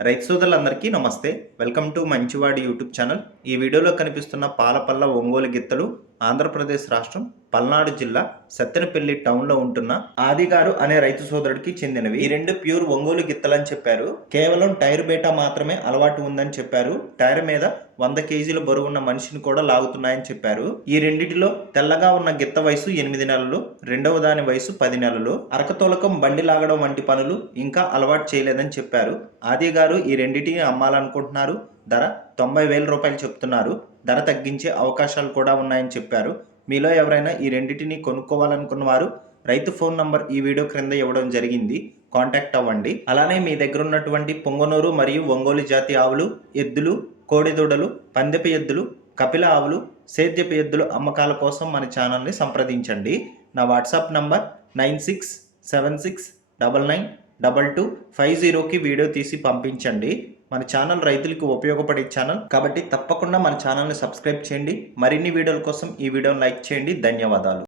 రైతు సోదరులందరికీ నమస్తే. వెల్కమ్ టు మంచివాడి యూట్యూబ్ ఛానల్. ఈ వీడియోలో కనిపిస్తున్న పాలపల్ల ఒంగోలు గిత్తలు ఆంధ్రప్రదేశ్ రాష్ట్రం పల్నాడు జిల్లా సత్తెనపల్లి టౌన్లో ఉంటున్న ఆదిగారు అనే రైతు సోదరుడికి చెందినవి. ఈ రెండు ప్యూర్ ఒంగోలు గిత్తలని చెప్పారు. కేవలం టైర్ బేటా మాత్రమే అలవాటు ఉందని చెప్పారు. టైర్ మీద 100 కేజీల బరువున్న మనిషిని కూడా లాగుతున్నాయని చెప్పారు. ఈ రెండిటిలో తెల్లగా ఉన్న గిత్త వయసు 8 నెలలు, రెండవ దాని వయసు 10 నెలలు. అరకతోలకం బండి లాగడం వంటి పనులు ఇంకా అలవాటు చేయలేదని చెప్పారు. ఆది గారు ఈ రెండింటిని అమ్మాలనుకుంటున్నారు. ధర 90,000 రూపాయలు చెప్తున్నారు. ధర తగ్గించే అవకాశాలు కూడా ఉన్నాయని చెప్పారు. మీలో ఎవరైనా ఈ రెండింటిని కొనుక్కోవాలనుకున్న వారు రైతు ఫోన్ నంబర్ ఈ వీడియో క్రింద ఇవ్వడం జరిగింది. కాంటాక్ట్ అవ్వండి. అలానే మీ దగ్గర ఉన్నటువంటి పొంగనూరు మరియు ఒంగోలు జాతి ఆవులు, ఎద్దులు, కోడిదూడలు, పందెపు ఎద్దులు, కపిల ఆవులు, సేద్యపు ఎద్దులు అమ్మకాల కోసం మన ఛానల్ని సంప్రదించండి. నా వాట్సాప్ నంబర్ 9676992250కి వీడియో తీసి పంపించండి. మన ఛానల్ రైతులకు ఉపయోగపడే ఛానల్ కాబట్టి తప్పకుండా మన ఛానల్ని సబ్స్క్రైబ్ చేయండి. మరిన్ని వీడియోల కోసం ఈ వీడియోని లైక్ చేయండి. ధన్యవాదాలు.